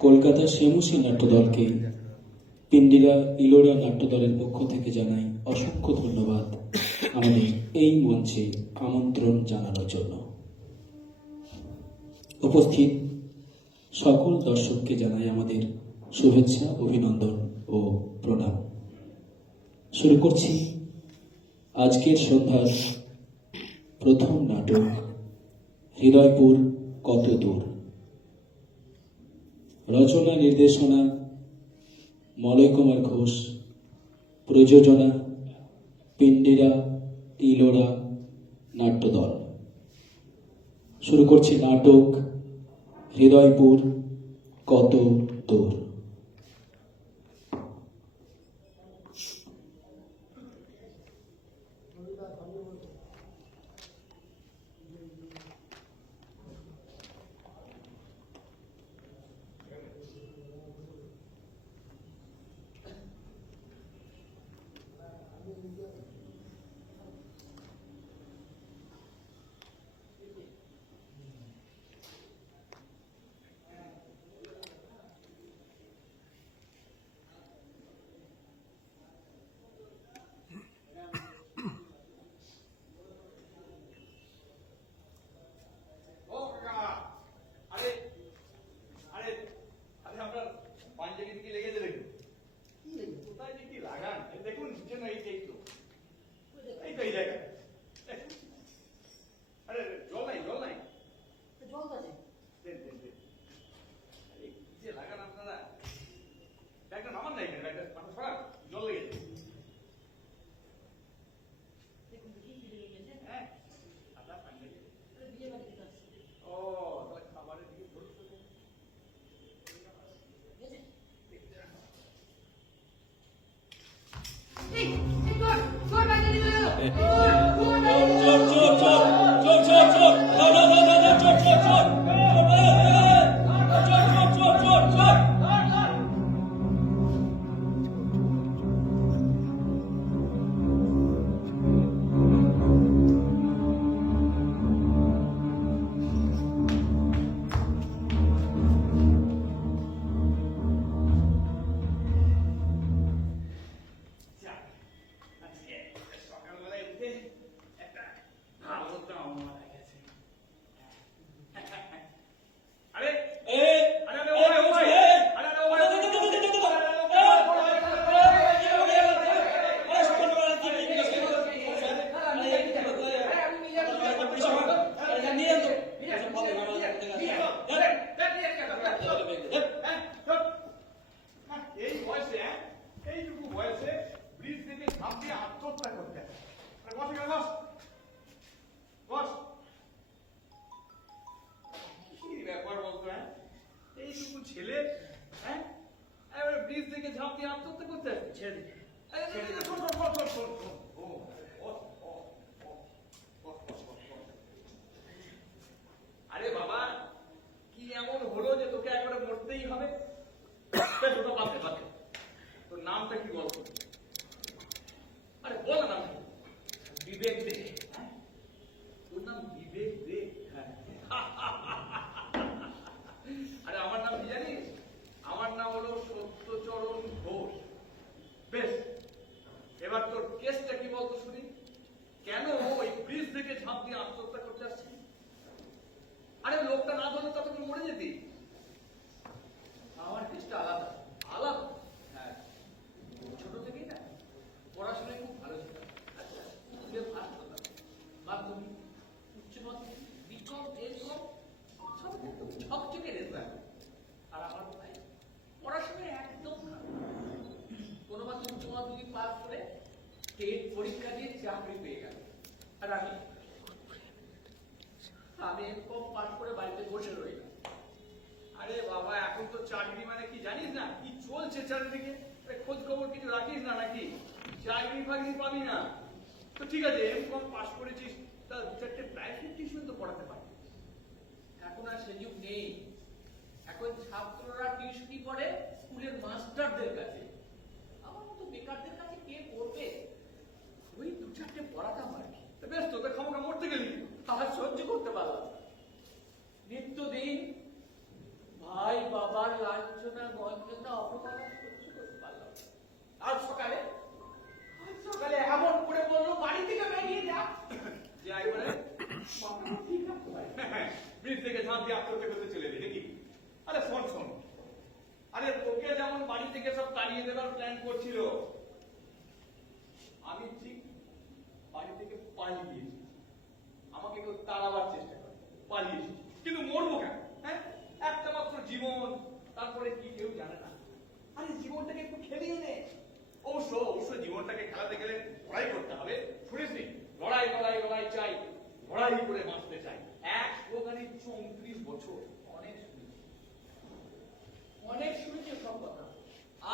কলকাতার সেমুসি নাট্যদলকে পিন্ডিরা ইলোরা নাট্যদলের পক্ষ থেকে জানাই অসংখ্য ধন্যবাদ আমাদের এই মঞ্চে আমন্ত্রণ জানানোর জন্য। উপস্থিত সকল দর্শককে জানাই আমাদের শুভেচ্ছা, অভিনন্দন ও প্রণাম। শুরু করছি আজকের সন্ধ্যার প্রথম নাটক হৃদয়পুর কত দূর। রচনা নির্দেশনা মলয় কুমার ঘোষ, প্রযোজনা পিন্ডিরা ইলোরা নাট্যদল। শুরু করছি নাটক হৃদয়পুর কত দূর। নিত্যদিন ভাই বাবার লাল তাড়িয়ে দেবার প্ল্যান করছিল। আমি ঠিক বাড়ি থেকে পালিয়ে এসেছি। আমাকে কেউ তাড়াবার চেষ্টা করে, পালিয়ে এসেছি। কিন্তু মরবো কেন? হ্যাঁ, একটা মাত্র জীবন, তারপরে কি কেউ জানে না। আরে জীবনটাকে একটু খেলিয়ে নে। অবশ্য জীবনটাকে খেলাতে গেলে লড়াই করতে হবে। শুনিসনি, লড়াই লড়াই লড়াই চাই, লড়াই করে বাঁচতে চাই। এক স্লোগানে 34 বছর। অনেক শুনেছি, অনেক শুনেছি সব কথা,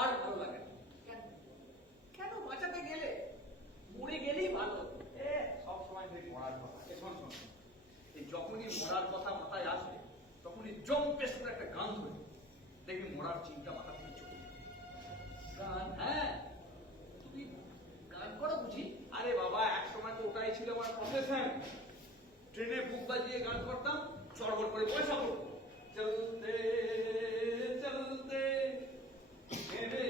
আর ভালো লাগে না। কেন বাঁচাতে গেলে? মরে গেলেই ভালো। সব সময় ধরে মরার কথা। শোন শোন, এই যখনই মরার কথা মাথায় আসে তখনই জম্পেশ করে একটা গান ধরে দেখবি মরার চিন্তা মাথা থেকে চলে যায়। গান? হ্যাঁ, তুমি গান করো বুঝি? আরে বাবা, এক সময় তো ওটাই ছিল আমার প্রফেশন। ট্রেনে বুক বাজিয়ে গান করতাম, চড়বড় করে পয়সা করতো। চলতে চলতে मेरे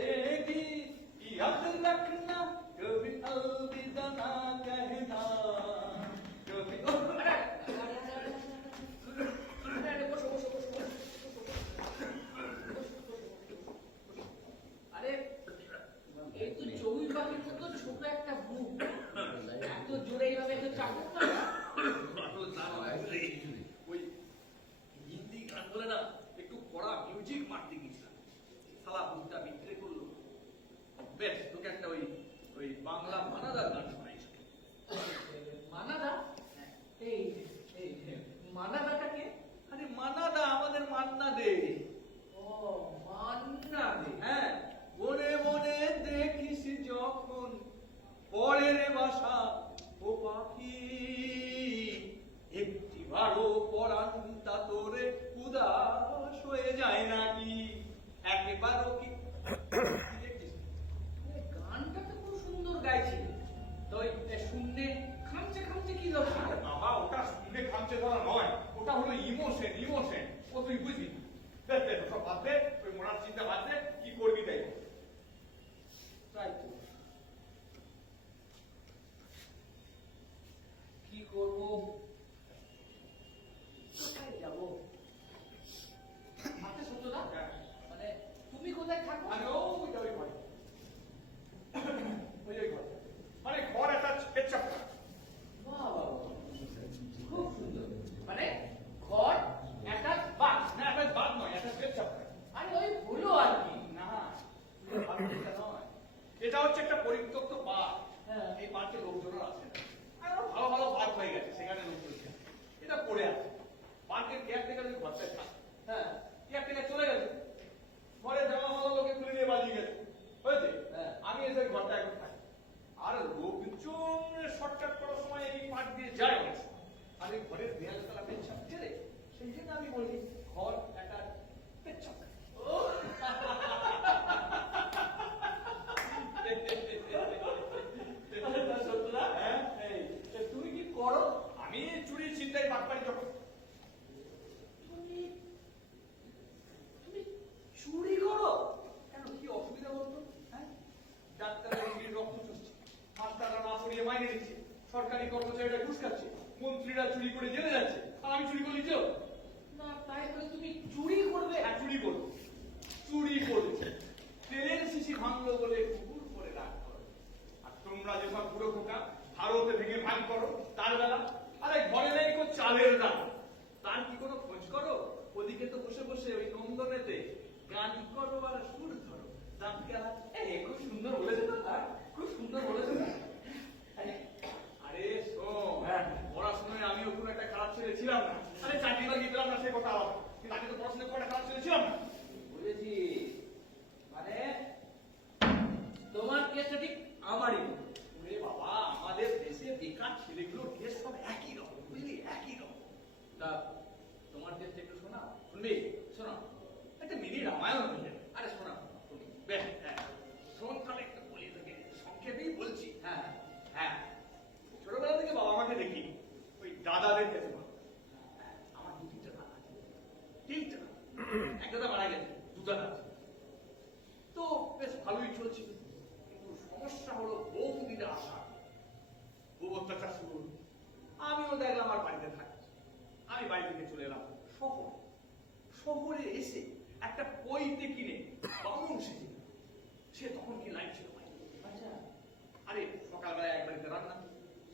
याद रखना कभी अलविदा ना कहना कभी। আরে এই তো জমির পাখির মতো ছোট একটা বুক, এত জোরে এইভাবে একটু চাপতে পারে না। ওই হিন্দি গান বলে না, একটু কড়া মিউজিক মারতে গেছিলাম, সালা বুকটা বিক্রি করলো। বেশ, তোকে একটা ওই ওই বাংলা মানাদার গান শোনাই। মানাদা? এই মানাদাটা কে? আরে মানাদা আমাদের মান্না দে। ও মান্না দে। হ্যাঁ, মনে মনে দেখিস যখন পরের বাসা ও পাখি, একটিবারও পরান্তা তোরে উদাস হয়ে যায় নাকি একবারও কি? গানটা তো খুব সুন্দর গাইছি, তো শুনলে খামচে খামচে কি দরকার? বাবা, ওটা শুনলে খামচে ধরা নয়, ওটা হলো ইমোশন। ইমোশন ও তুই বুঝবি না। সব বাদ দে, ওই মরার চিন্তা বাদ দে, কি করবি তাই তাই তো। কি করবো, কোথায় যাবো? আচ্ছা সত্যদা, মানে তুমি কোথায় থাকো? আমি ওই ঘরে, ওই ঘরে, মানে ঘর একটা পেচ্ছাপটা। বাবা, খুব সুন্দর। মানে ঘর একটা বাদ? না, একটা বাদ নয়, একটা পেচ্ছাপটা। আরে ওই হলো আর কি। না, নয়, এটা হচ্ছে একটা পরিত্যক্ত পার্ক। এই পার্কে লোকজনও আছে না, ভালো ভালো পার্ক হয়ে গেছে, সেখানে লোকজন এটা পড়ে আছে। পার্কের কেয়ারটেকার ওই ঘরটায় থাকে। হ্যাঁ, কেয়ারটেকার চলে গেছে, ঘরে জামা মালা লোকে খুলে দিয়ে বাজিয়ে গেছে, হয়েছে। আমি এসে ঘরটা এখন থাকি। আর লোকজন শর্টকাট করার সময় এই পার্ক দিয়ে যায় অনেক সময়। আর এই ঘরের দেয়াল তালা পেচ্ছাপ ছেড়ে, সেই জন্য আমি বলি ঘর একটা পেচ্ছাপ। তুমি কি করো? আমি চুরি চিন্তায় বাটপারি যখন। তুমি চুরি করো কেন? কি অসুবিধা বলতো? হ্যাঁ, ডাক্তাররা রোগীর রক্ত চুষছে, মাস্টাররা না পড়িয়ে মাইনে দিচ্ছে, সরকারি কর্মচারীরা ঘুষ খাচ্ছে, মন্ত্রীরা চুরি করে জেলে যাচ্ছে, আর আমি চুরি করলি কেউ না। তাই বলে তুমি চুরি করবে? হ্যাঁ, চুরি করবো। চুরি করবে। তেলের শিশি ভাঙলো বলে কুকুর করে রাগ করো। আর তোমরা যেসব পুরো খোকা ভারতে ভেঙে ভাগ করো, তার বেলা আরে ঘরে নেই কোন চালের দাম, তার কি কোনো খোঁজ করো? ওদিকে তো বসে বসে ওই নন্দনেতে গান করো আর সুর ধরো, দাঁত খেলা। খুব সুন্দর বলেছে তো, খুব সুন্দর বলেছে না? আরে শোন, পড়াশোনায় আমিও কোনো একটা খারাপ ছেলে ছিলাম না। আরে চাকরি বাকরি পেলাম না সে কথা আলাদা, কিন্তু আমি তো পড়াশোনা করে একটা খারাপ ছেলে ছিলাম না। বুঝেছি, মানে তোমার কেসটা ঠিক আমারই। ওরে বাবা, আমাদের দেশে বেকার ছেলেগুলোর কেস সব একই রকম, বুঝলি, একই রকম। তা তোমার কেসটা একটু শোনা, শুনবি? শোনা, একটা মিনি রামায়ণ হয়ে যাবে। আরে শোনা, শুনি। বেশ, হ্যাঁ শোন, তাহলে একটু বলি তোকে, সংক্ষেপেই বলছি। হ্যাঁ হ্যাঁ, ছোটবেলা থেকে বাবা আমাকে দেখি ওই দাদাদের কাছে। আমার দু তিনটা দাদা আছে, তিনটা দাদা, এক দাদা মারা গেছে, দু দাদা আছে। তো বেশ ভালোই চলছিল, কিন্তু সমস্যা হলো বৌদিরা আসা, বউ অত্যাচার শুরু হলো। আমিও দেখলাম আমার বাড়িতে থাকছি। আমি বাড়ি থেকে চলে এলাম শহরে এসে একটা পৈতে কিনে বামুন সেজে সে তখন কি লাইন ছিল ভাই। আচ্ছা, আরে সকালবেলা এক বাড়িতে রান্না,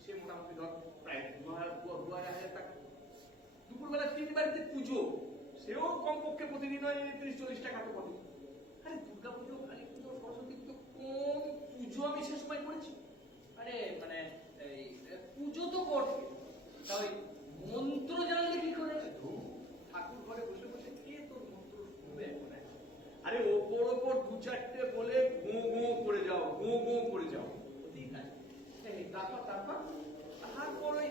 সে মোটামুটি ধর প্রায় 2,000 টাকা। দুপুরবেলা 3 বাড়িতে পুজো, সেও কমপক্ষে প্রতিদিন 30-40 টাকা তো কত। আরে দুর্গা পুজো, কালী পুজো, সরস্বতী পুজো, কোন পুজো আমি সে সময় করেছি? আরে মানে এই পুজো তো করছে, তা ওই মন্ত্র জানলে কি করে? ঠাকুর ঘরে বসে বসে কে তোর মন্ত্র শুনবে? আরে ওপর ওপর 2-4টে বলে গো গো করে যাও, গো গো করে যাও, ঠিক আছে। তারপর ওই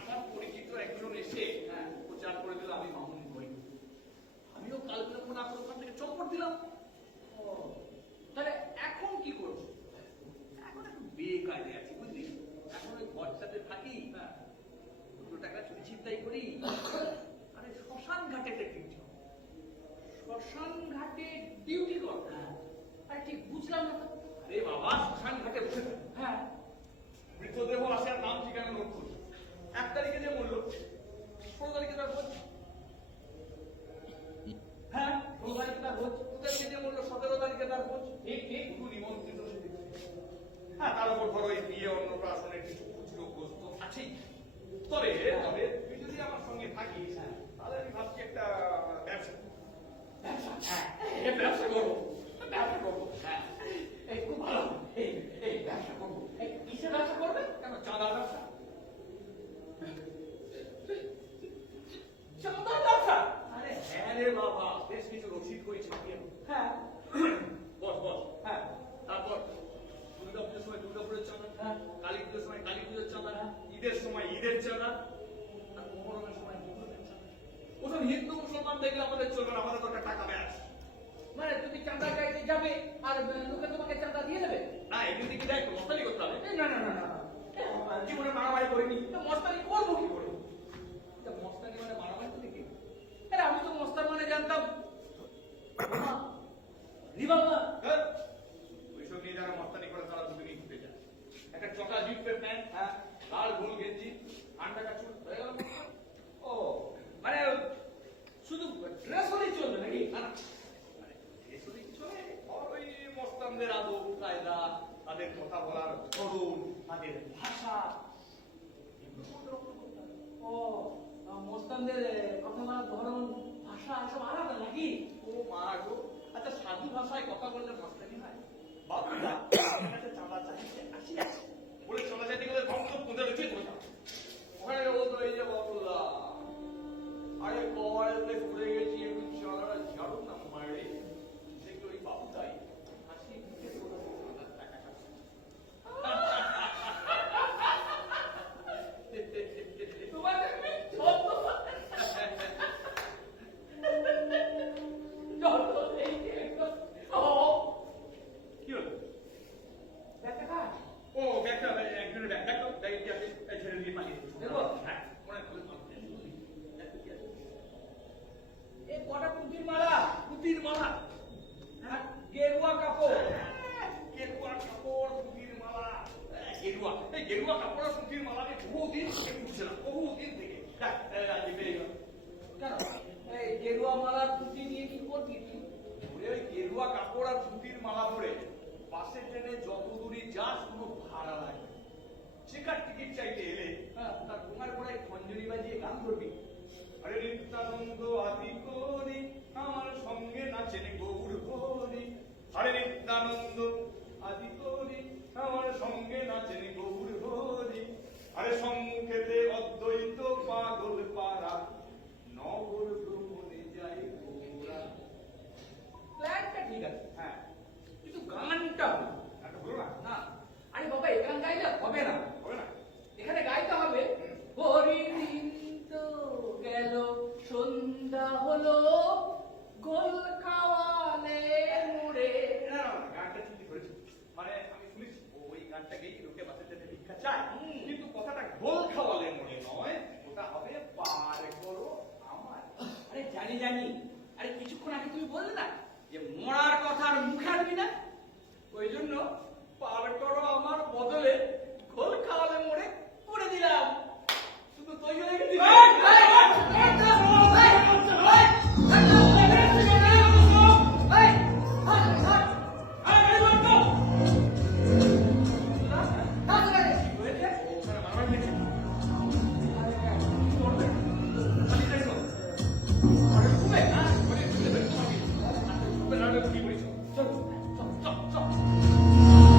আমার পরিচিত একজন এসে প্রচার করে দিল আমি মামুন হই। আমিও কালকে না করে ওখান থেকে চম্পট দিলাম। ও তাহলে এখন কি করবো? এখন একটু বেকারে আছি বুঝলি। এখন ওই ঘরটাতে থাকি, 2 টাকা চুরি ছিনতাই করি। আরে শ্মশান ঘাটে ডিউটি, শ্মশান ঘাটে ডিউটি কর। আরে ঠিক বুঝলাম না। আরে বাবা, শ্মশান ঘাটে বসে মৃতদেহ আসে আর নাম ঠিকানা নোট করি। 1 তারিখে যে মরলো, 16 তারিখে তার ভোজ। 16 তারিখে তার ভোজ। 2 তারিখে যে মরলো, 17 তারিখে তার ভোজ। ঠিক শুধু নিমন্ত্রিত সেদিন। তার উপর ধরো এই বিয়ে অন্নপ্রাশনের কিছু খুচরো গোস্ত আছেই। তবে তুই যদি আমার সঙ্গে থাকিস, তাহলে আমি ভাবছি একটা ব্যবসা করবো। খুব ভালো, এই ব্যবসা করবো। কিসের ব্যবসা করবে? কেন, চাঁদার ব্যবসা। চাঁদার ব্যবসা? আরে হ্যাঁ রে বাবা, বেশ কিছু রসিদ করেছি। বস তারপর দুর্গাপুজোর সময় দুর্গাপুরের চাঁদা, কালী পুজোর সময় কালী পুজোর চাঁদা, ঈদের সময় ঈদের চাঁদা, আর মোহরমের সময় মোহরমের চাঁদা। ওসব হিন্দু মুসলমান দেখলে আমাদের চলবে না, আমাদের দরকার টাকা ব্যাস। মানে তুমি চাঁদা চাইতে যাবে আর লোকে তোমাকে চাঁদা দিয়ে দেবে? না, এমনি কি দেখ, মস্তানি করতে হবে। না, জীবনে মারামারি করিনি, মস্তানি করবো কি করে? মস্তানি মানে মারামারি তো দেখি। আরে আমি তো মস্তান মানে জানতাম ওইসব নিয়ে যারা মস্তানি করে তারা দুদিনই ঘুরতে যায়। একটা চকা জিপের প্যান্ট, লাল গোল গেঞ্জি, আন্ডাকা চুল, হয়ে গেল। ও মানে শুধু ড্রেস হলেই চলবে নাকি? না, ড্রেস হলেই চলে। ওই মস্তানদের আদব কায়দা, তাদের কথা বলার ধরন, তাদের ভাষা, ও মস্তানদের কথা বলার ধরন, ভাষা সব আলাদা নাকি? ও মা গো, আচ্ছা সাধু ভাষায় কথা বললে মস্তানি হয়? বাবুদা চাঁদা চাইছে, আসি বলে চলে যেতে গেলে ধ্বংস তোদের উচিত হতো। ওখানে ও তো এই যে বাবুদা, আরে কবাড়িতে ঘুরে গেছি, একটু চাঁদাটা ঝাড়ুন না মারে। দেখি ওই বাবুদাই হাসি মুখে টাকাটা গেরুয়া কাপড় সুতির মালা আমি বহুদিন থেকে খুঁজছিলাম, বহুদিন থেকে। কেন এই গেরুয়া মালার সুতি নিয়ে কি করবি তুই? ওই গেরুয়া কাপড় আর সুতির মালা পরে বাসে ট্রেনে যত দূরই যাস কোনো ভাড়া লাগবে। সেখার টিকিট চাইতে এলে তার ঘোড়ার ঘোড়ায় খঞ্জনি বাজিয়ে গান করবি। আরে নিত্যানন্দ আদি করি আমার সঙ্গে নাচেন গৌর হরি। আরে নিত্যানন্দ আদি করি আমার সঙ্গে নাচেন গৌর হরি। আরে সম্মুখেতে অদ্বৈত পাগল পাড়া নগর ভ্রমণে যাই ঘোরা। প্ল্যানটা ঠিক আছে, কিন্তু গানটা হলো না। না আরে বাবা, এই গান গাইলে হবে না। এখানে গাইতে হবে হরিদিন তো গেল সন্ধ্যা হলো গোল খাওয়ালে মুড়ে। না গানটা ঠিক করেছি, মানে আমি শুনেছি ওই গানটা গেয়ে লোকে বাসে ট্রেনে ভিক্ষা চায়, কিন্তু কথাটা গোল খাওয়ালে মুড়ে নয়, ওটা হবে পার করো আমার। আরে জানি, আরে কিছুক্ষণ আগে তুমি বললে না যে মরার কথা আর মুখে আনবি না, ওই জন্য পার করো আমার বদলে গোল খাওয়ালে মোড়ে পড়ে দিলাম। শুধু তৈরি হয়ে গেছি। কি করি চল চল চল চল চল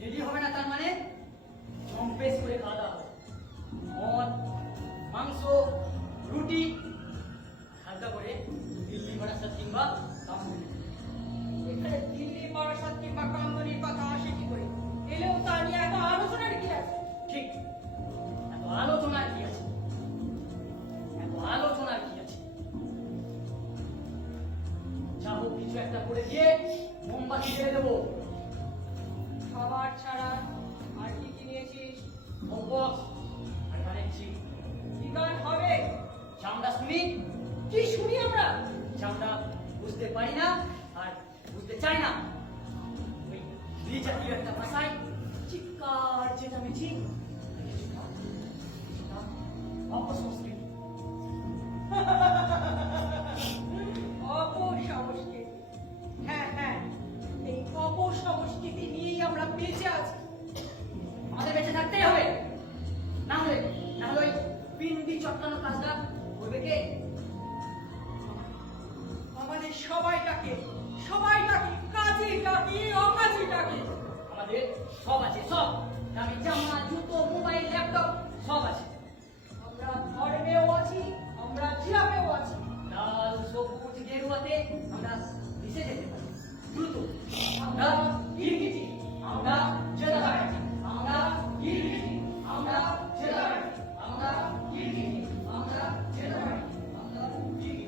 রেডি হবে না তার মানে কম্প্রেস করে খাওয়া দাওয়া হবে। মদ মাংস রুটি হালকা করে দিল্লি বারাসাত কিংবা কামদুনি। এখানে দিল্লি বারাসাত কিংবা কামদুনির কথা আসে কি করে? এলেও তা নিয়ে এত আলোচনার কি আছে? ঠিক এত আলোচনার কি আছে? এত আলোচনার কি আছে? যা হোক কিছু একটা করে দিয়ে মোমবাতি জ্বেলে দেবো। খাবার ছাড়া আর কি কি নিয়েছিস? বক্স আর গানের চিপ কি গান হবে? চামড়া শুনি কি শুনি আমরা? চামড়া বুঝতে পারি না আর বুঝতে চাই না। ওই দুই জাতীয় একটা ভাষায় চিৎকার চেঁচামেচি কিছুটা অপসংস্কৃতি। অপসংস্কৃতি। হ্যাঁ হ্যাঁ, এই অপসংস্কৃতি নিয়েই আমরা বেঁচে আছি। আমাদের বেঁচে থাকতেই হবে, না হলে ওই পিন্ডি চটকানো কাজটা করবে কে? আমাদের সবাইটাকে কাজে ডাকি অকাজে ডাকি। আমাদের সব আছে, সব দামি জামা জুতো মোবাইল ল্যাপটপ সব আছে। আমরা ধর্মেও আছি, আমরা জিরাপেও আছি। লাল সবুজ গেরুয়াতে আমরা মিশে যেতে পারি। দ্রুত আমরা গিরগিটি, আমরা জেদাবাড়ি, আমরা গিরগিটি, আমরা জেদাবাড়ি, আমরা গিরগিটি, আমরা জেদাবাড়ি, আমরা গিরগিটি।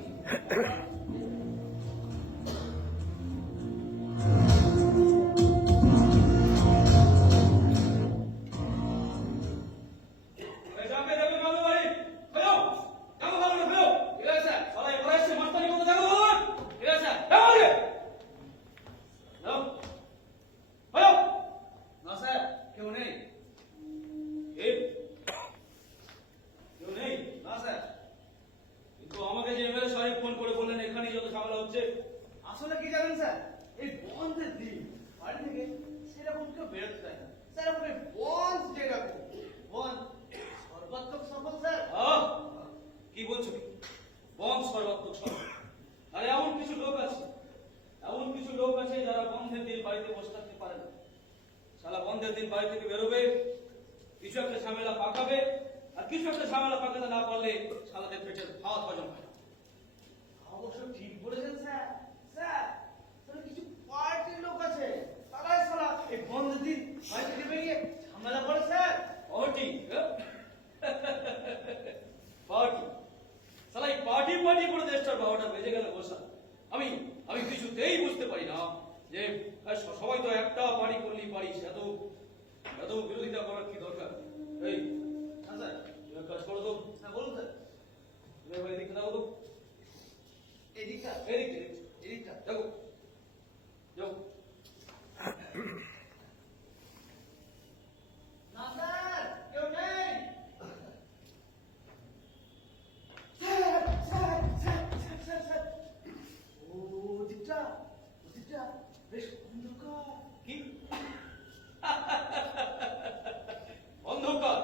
এই যাবে যাবে বাবু বাড়ি হ্যালো যাবো ভালো না হ্যালো ঠিক আছে স্যার সবাই এবার এসে মাস্টারি করতে যাবো ভালো ঠিক আছে স্যার যাবো আগে হ্যালো হ্যালো না স্যার কেউ নেই এই কেউ নেই না স্যার কিন্তু আমাকে যে এমএলএ সাহেব ফোন করে বললেন এখানেই যত ঝামেলা হচ্ছে আসলে কি জানেন স্যার এই বন্ধের দিন বাড়ি থেকে সেরকম কেউ বেরোতে চায় না স্যার ওখানে বন্ধ যেরকম বন্ধ সর্বাত্মক সফল স্যার আহ, কি বলছো কি বন্ধ সর্বাত্মক সফল আরে এমন কিছু লোক আছে যারা বন্ধের দিন বাড়িতে বসে থাকতে পারে না শালা বন্ধের দিন বাড়ি থেকে বেরোবে কিছু একটা ঝামেলা পাকাবে আর কিছু একটা ঝামেলা পাকাতে না পারলে শালাদের পেটের ভাত হজম হয় না অবশ্য ঠিক বলেছেন স্যার স্যার তাহলে কিছু পার্টির লোক আছে তারাই সারা এই বন্ধের দিন বাড়ি থেকে বেরিয়ে ঝামেলা করে স্যার পার্টি পার্টি শালা এই পার্টি করে দেশটার বারোটা বেজে গেল বসা আমি আমি কিছুতেই বুঝতে পারি না যে সবাই তো একটা পার্টি করলেই পারিস এত বিরোধিতা করার কি দরকার এই হ্যাঁ স্যার তুমি এক কাজ করো তো হ্যাঁ বলুন স্যার তুমি এবার এদিকে দেখো তো এদিকটা এদিকে এদিকটা দেখো যাও না স্যার কেউ নেই sir sir sir sir sir sir ওদিকটা বেশ অন্ধকার কি অন্ধকার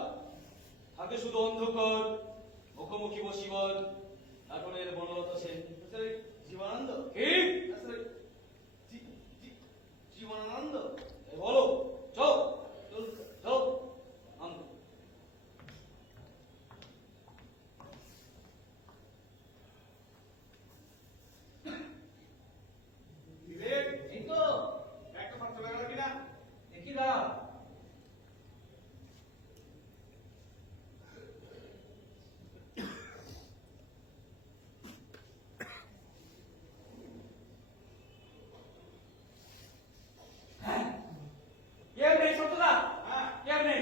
থাকে শুধু অন্ধকার মুখোমুখি বসিবার এখনের বনলতা সেন স্যার জীবনানন্দ কি আসলে জীবনানন্দ এই বলো চল চল আনন্দ বিবেক এই তো একটা ফাট চলে গেল কিনা দেখি না কেউ নেই সত্যদা হ্যাঁ কেউ নেই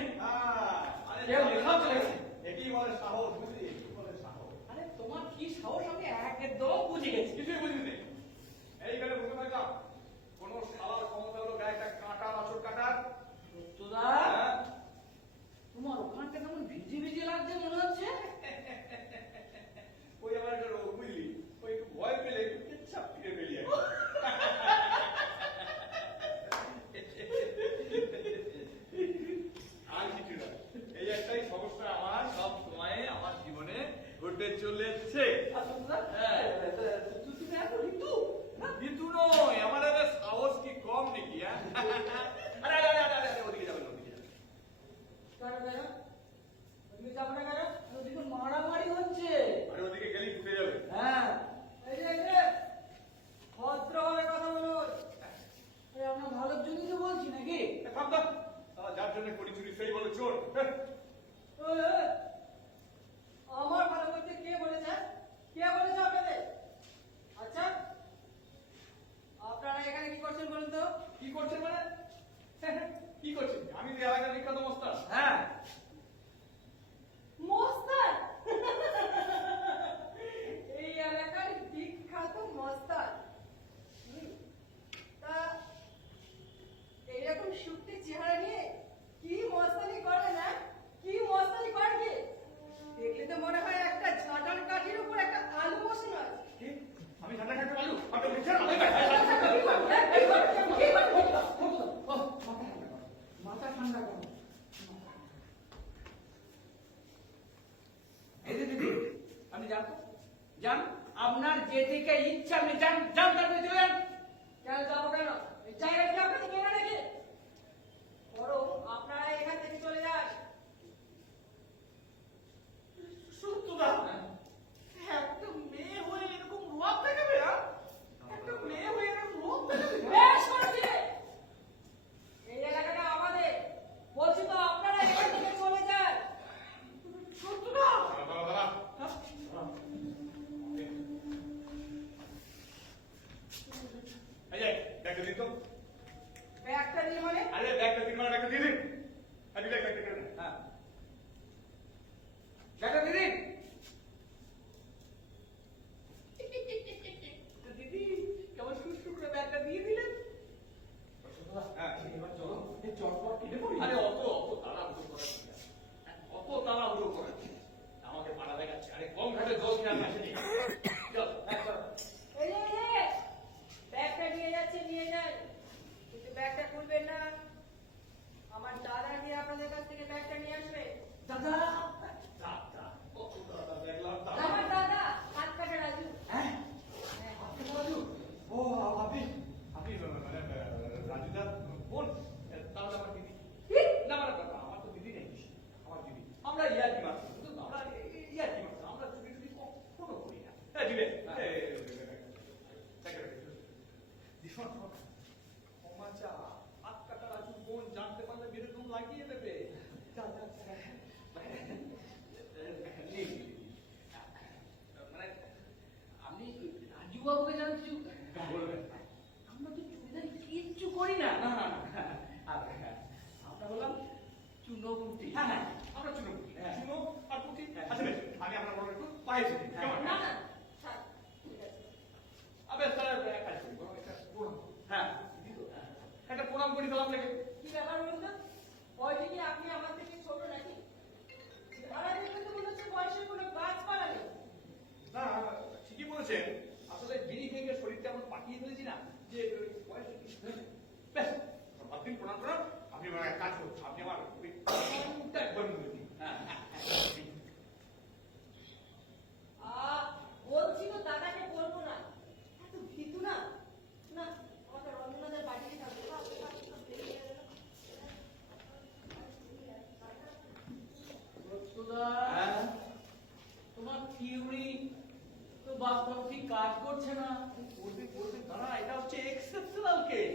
আরে কেউ নেই সব চলে গেছে একই বলে সাহস বুঝলি একই বলে সাহস আরে তোমার কি সাহস আমি একদম বুঝে গেছি। কিছুই বুঝিনি এইখানে বসে থাকলাম কোন শালার ক্ষমতা হলো গায়ে একটা কাঁটা বাছর কাটার সত্যদা হ্যাঁ? তোমার ওখানটা কেমন ভিজে ভিজে লাগছে। লাগছে মনে হচ্ছে? ওই আমার একটা রোগ বুঝলি, ওই একটু ভয় পেলে একটু কেচ্ছাপ ফিরে পেলি আর আর কিছু না, এই একটাই সমস্যা আমার সব সময় আমার জীবনে ঘটে চলেছে। হ্যাঁ। ঋতু নয়, আমার একটা সাহস কি কম নাকি? হ্যাঁ, আরে আরে আরে আরে, ওদিকে যাবেন, ওদিকে যাবেন। কেন কেন? তুমি যাবো না কেন? ওদিকে মারামারি হচ্ছে। আরে ওদিকে গেলেই ফুটে যাবে। হ্যাঁ, এই যে ভদ্রভাবে কথা বলুন। আরে আপনার ভালোর জন্যই তো বলছি নাকি? থাম থাম, যার জন্য করি চুরি সেই বলে চোর। হ্যাঁ। ওই, ওই, আমার ভালো করতে কে বলেছে? কে বলেছে আপনাদের? আচ্ছা, আপনারা এখানে কি করছেন বলুন তো? কি করছেন মানে? কি করছেন? আমি যে এলাকার বিখ্যাত মস্তান। হ্যাঁ, মস্তান। এই এলাকার বিখ্যাত মস্তান। তা এইরকম শুকতি চেহারা নিয়ে কি মস্তানি করে না? কি মস্তানি করে কি? দেখলে তো মনে হয় একটা ঝাঁটার কাঠির উপর একটা আলু বসানো আছে। কি? আমি ঝাঁটা খাটতে পারলু? আপনি বুঝছেন না? মাথা ঠান্ডা করো। এই যে দিদি, আপনি যান তো, যান। আপনার যেদিকে ইচ্ছা আপনি যান, যান তারপরে চলে যান। কেন যাবো কেন? এই জায়গা কি আপনাকে কেনা নাকি? বরং আপনারা এখান থেকে চলে যান। সত্যদা, একটা মেয়ে হয়ে এরকম রোয়াব দেখাবে? একটা মেয়ে হয়ে এরকম রোয়াব দেখাবে? বেশ করেছি। এই এলাকাটা আমাদের। বলছি তো আপনারা এখান থেকে চলে যান। সত্যদা, এই যে, ব্যাগটা দিন তো। ব্যাগটা দিয়ে মানে? আরে ব্যাগটা দিন মানে ব্যাগটা দিয়ে দিন। আরে ব্যাগটা দিয়ে দিন। হ্যাঁ, ব্যাগটা দিয়ে দিন। তো দিদি কেমন সুস্থ করে ব্যাগটা দিয়ে দিলেন। হ্যাঁ, এবার চলো, এই চটপট কেটে পড়ি। আরে অত তাড়াহুড়ো করার কি আছে? অত তাড়াহুড়ো করার কি আছে? আমাকে পাড়া দেখাচ্ছে। আরে কম ঘাটে জল খেয়ে আমি আসিনি। চল, হ্যাঁ, চল। এই যে, ব্যাগটা নিয়ে যাচ্ছে, নিয়ে যান। কিন্তু ব্যাগটা খুলবেন না। আমার দাদা গিয়ে আপনাদের কাছ থেকে ব্যাগটা নিয়ে আসবে। দাদা, দাদা, কত দাদা দেখলাম, দাদা। আমার দাদা হাত কাটা রাজু। হ্যাঁ? হ্যাঁ। রাজু? ও, আপনি মানে রাজুদা বোন? তাহলে আমার দিদি। না মানে আমার তো দিদি নেই, আমার দিদি। আমরা ইয়ার্কি মারছি, বুঝলেন তো? আমরা ইয়ার্কি মারছি, আমরা চুরি টুরি কখনো করি না। হ্যাঁ, দিবে। শোন, শোন। ক্ষমা চা, হাত কাটা রাজু বোন জানতে পারলে বেরোদম লাগিয়ে দেবে। যা, যা, যা। মানে আপনি রাজু বাবুকে জানেন কিছু বলবেন। আমরা তো চুড়িদারি কিচ্ছু করি না। না, না, না। আর আমরা হলাম চুনোপুটি। হ্যাঁ, হ্যাঁ, আমরা চুনো পুঁটি। চুনো আর পুঁটি। আচ্ছা বেশ, আমি আপনার বড় একটু পায়ে চলি। কেমন? না না থাক, ঠিক আছে। আবে তাহলে এক কাজ করি, বরং একটা প্রণাম। হ্যাঁ, একটা প্রণাম করি তাহলে আপনাকে। কি ব্যাপার বলুন তো? বয়সে কি আপনি আমার থেকে ছোট নাকি? চেহারা দেখে তো মনে হচ্ছে বয়সের কোনো গাছপালা নেই। না, ঠিকই বলেছেন। আসলে বিড়ি খেয়ে শরীরটা এমন পাকিয়ে ফেলেছি না যে ওই বয়স কিছু হয়েছে। বেশ, দিন প্রণাম করার। আপনি আমার এক কাজ করুন, আপনি আমার ওই কানটা একবার মুড়ে দিন। হ্যাঁ, হ্যাঁ, হ্যাঁ। বলছি তো দাদাকে বলবো না। এত ভীতু না। না, আমাকে রঞ্জনাদের বাড়িতে থাকবে। হ্যাঁ? তোমার থিওরি তো বাস্তব ঠিক কাজ করছে না। করবে, করবে, দাঁড়া, এটা হচ্ছে এক্সেপশনাল কেস।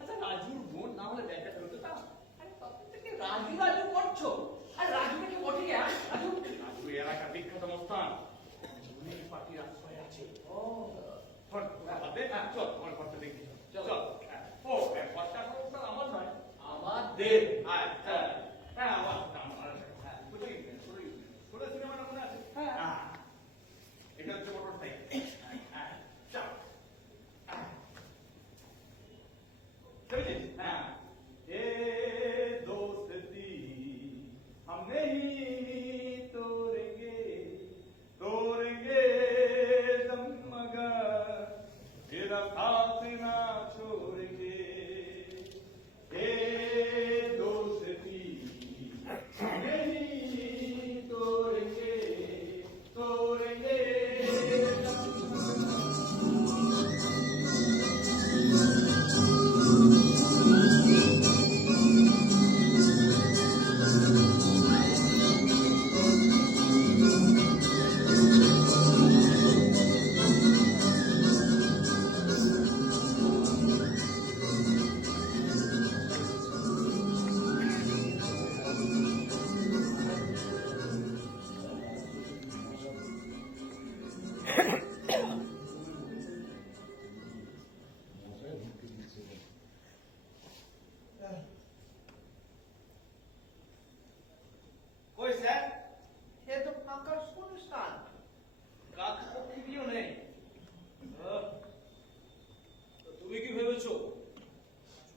আচ্ছা, রাজুর বোন না হলে ব্যাগটা ফেরত দাও। আরে তখন থেকে রাজু রাজু করছো। আর রাজুকে কি বটে গিয়া? রাজু রাজু এই এলাকার বিখ্যাত মস্তান। জুনির পার্টির আশ্রয় আছে। ও চল, হ্যাঁ, চল, আমার ঘরটা দেখি। চল, হ্যাঁ। ও, ঘরটা এখন আমার নয়, আমাদের। হ্যাঁ, হ্যাঁ, হ্যাঁ, আমার, হ্যাঁ, ছোট সিনেমাটা মনে আছে? হ্যাঁ, এটা হচ্ছে মোটর সাইকেল। হ্যাঁ, চল। বুঝেছিস? হ্যাঁ। এ দোস্তি স্যার, এ তো ফাঁকা শুনশান, কাক পক্ষীও নেই। তো তুমি কি ভেবেছো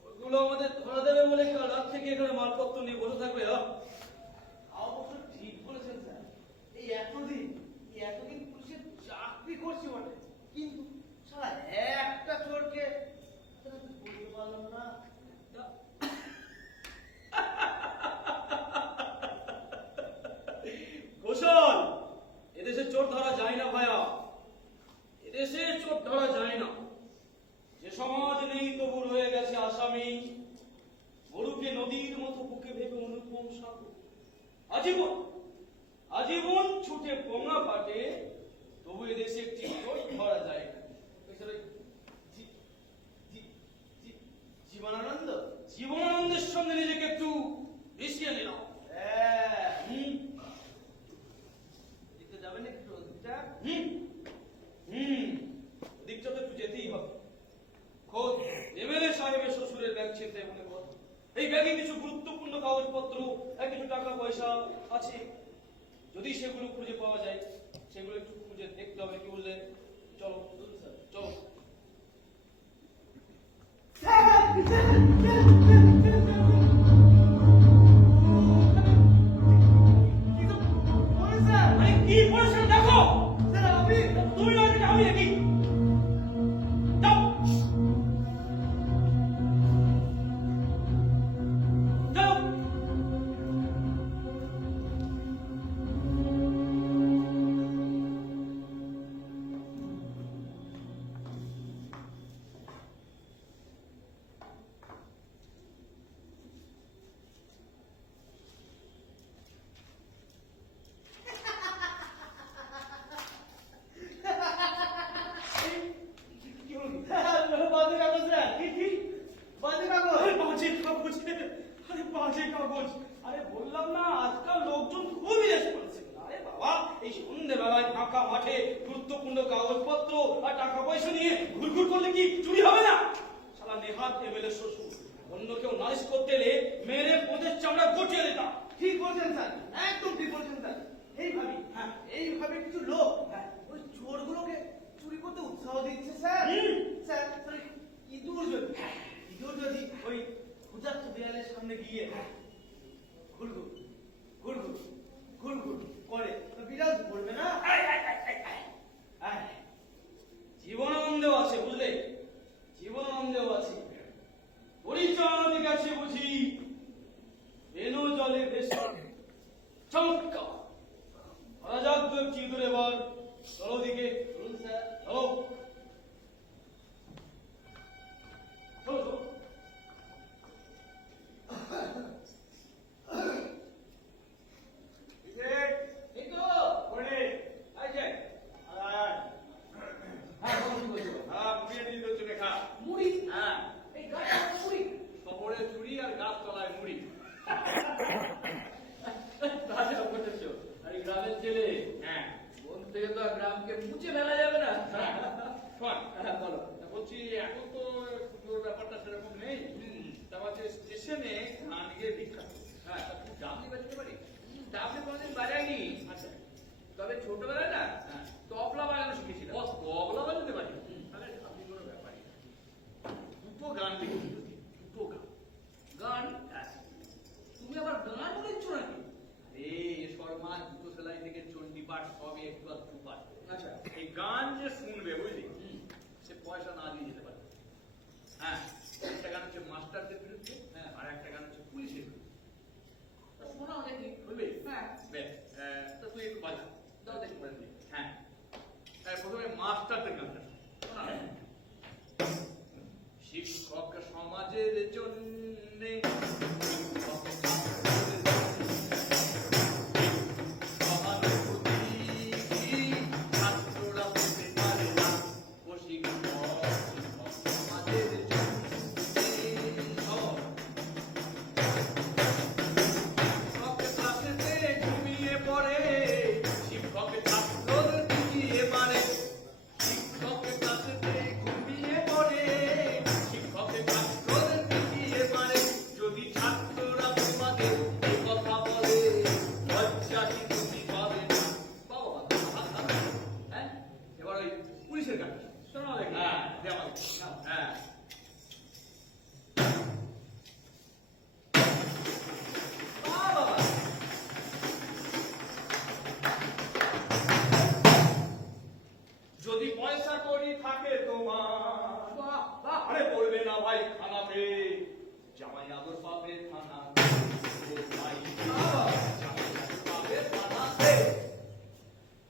ওগুলো আমাদের ধরা দেবে বলে কাল রাত থেকে এখানে মালপত্র নিয়ে বসে থাকবে? অবশ্য ঠিক বলেছেন স্যার, এই এতদিন পুলিশের চাকরি করছি বটে, কিন্তু সারা একটা চোরকে বলতে পারলাম না। ঘোষাল, এদেশে চোর ধরা যায় না ভাইয়া, এদেশে চোর ধরা যায় না। যে সমাজ নেই তবু রয়ে গেছে আসামি, গরুকে নদীর মতো বুকে ভেবে অনুপম সাগর। আজীবন ছুটে পোঙা পাটে, তবু এদেশে একটি চোর ধরা যায় না। জীবনানন্দ, জীবনানন্দের সঙ্গে নিজেকে একটু মিশিয়ে নিলাম। দেখতে যাবেন একটু ওদিকটা? ওদিকটা তো একটু যেতেই হবে। খোদ এমএলএ সাহেবের শ্বশুরের ব্যাগ ছিনতাই বলে কথা। এই ব্যাগে কিছু গুরুত্বপূর্ণ কাগজপত্র আর কিছু টাকা পয়সা আছে। যদি সেগুলো খুঁজে পাওয়া যায়, সেগুলো একটু খুঁজে দেখতে হবে, কি বললে? চলো চলো। আরে কি পড়েছে দেখো। তুমি না দেখে আমি দেখি। যাও যাও। বাজে কাগজ রে, বাজে কাগজ। আরে বাজে কাগজ, আরে বাজে কাগজ। আরে বললাম না, আজকাল লোকজন খুবই রেসপন্সিবল। আরে বাবা, এই সন্ধ্যেবেলায় ফাঁকা মাঠে গুরুত্বপূর্ণ কাগজপত্র আর টাকা পয়সা নিয়ে ঘুরঘুর করলে কি চুরি হবে না? শালা নেহাত এমএলএ শ্বশুর, অন্য কেউ নালিশ করতে এলে মেরে পোঁদের চামড়া গটিয়ে দিতাম। ঠিক বলছেন স্যার, একদম ঠিক বলছেন স্যার। এইভাবে কিছু লোক ওই চোরগুলোকে চুরি করতে উৎসাহ দিচ্ছে স্যার। স্যার, ইঁদুর যদি ওই ক্ষুধার্ত দেয়ালের সামনে গিয়ে ঘুরঘুর ঘুরঘুর ঘুরঘুর করে, তো বিরাজ করবে না? জীবনানন্দেও আছে, বুঝলে? জীবনানন্দেও আছে। পরিচয় গেছে বুঝি বেনো জলে ভেসে। চমৎকার। ধরা যাক তো একটি ইঁদুর এবার। চলো দিকে। বলুন স্যার। চলো চলো চলো। এই তো ওরে, আই যাই। মুড়িয়ে দিন তো চলে খা। মুড়ি, হ্যাঁ, এই গাছটা মুড়ি। শহরে চুরি আর গাছ তলায় মুড়ি। তাজা বলেছো। আর এই গ্রামের ছেলে, হ্যাঁ, বন থেকে তো আর গ্রামকে মুছে ফেলা যাবে না। শোন, বলো। বলছি এখন তো পুজোর ব্যাপারটা সেরকম নেই। তারপর স্টেশনে ধান গিয়ে ভিক্ষা। হ্যাঁ, খুব দাম দিয়ে বেচতে পারি। ডাবলে কোনোদিন বাজাইনি। আচ্ছা, তবে ছোটবেলায় না হ্যাঁ, তবলা বাজানো শিখেছিলাম। বস তবলা বাজাতে পারি। তাহলে আপনি কোনো ব্যাপারই না। দুটো গান লিখেছি, দুটো গান। গান? তুমি আবার গান বলেছ নাকি? শর্মা দুটো সেলাই থেকে চণ্ডীপাঠ সবই একটু আধটু পাঠ। আচ্ছা। এই গান যে শুনবে, বুঝলি, সে পয়সা না দিয়ে যেতে পারে। হ্যাঁ, একটা গান হচ্ছে মাস্টারদের বিরুদ্ধে, হ্যাঁ, আর একটা গান হচ্ছে পুলিশের বিরুদ্ধে। তা শোনাও দেখি। বুঝলি? হ্যাঁ। বেশ, তা তুই একটু বাজা। দাও দেখি। হ্যাঁ, প্রথমে মাস্টারদের গানটা শোনা। শিক্ষক সমাজের জন্যে সহানুভূতি ছাত্ররা পেতে পারে না। জাতি তুমি পাবে না। বাবা, হ্যাঁ এবার ওই পুলিশের গান শোনা দেখি। হ্যাঁ দে আমাকে। হ্যাঁ বাবা, যদি পয়সা করি থাকে তোমার, বাহ বাহ আরে পড়বে না ভাই খানাতে, জামাই আদর পাবে থানা। ও ভাই জামাই আদর পাবে থানাতে।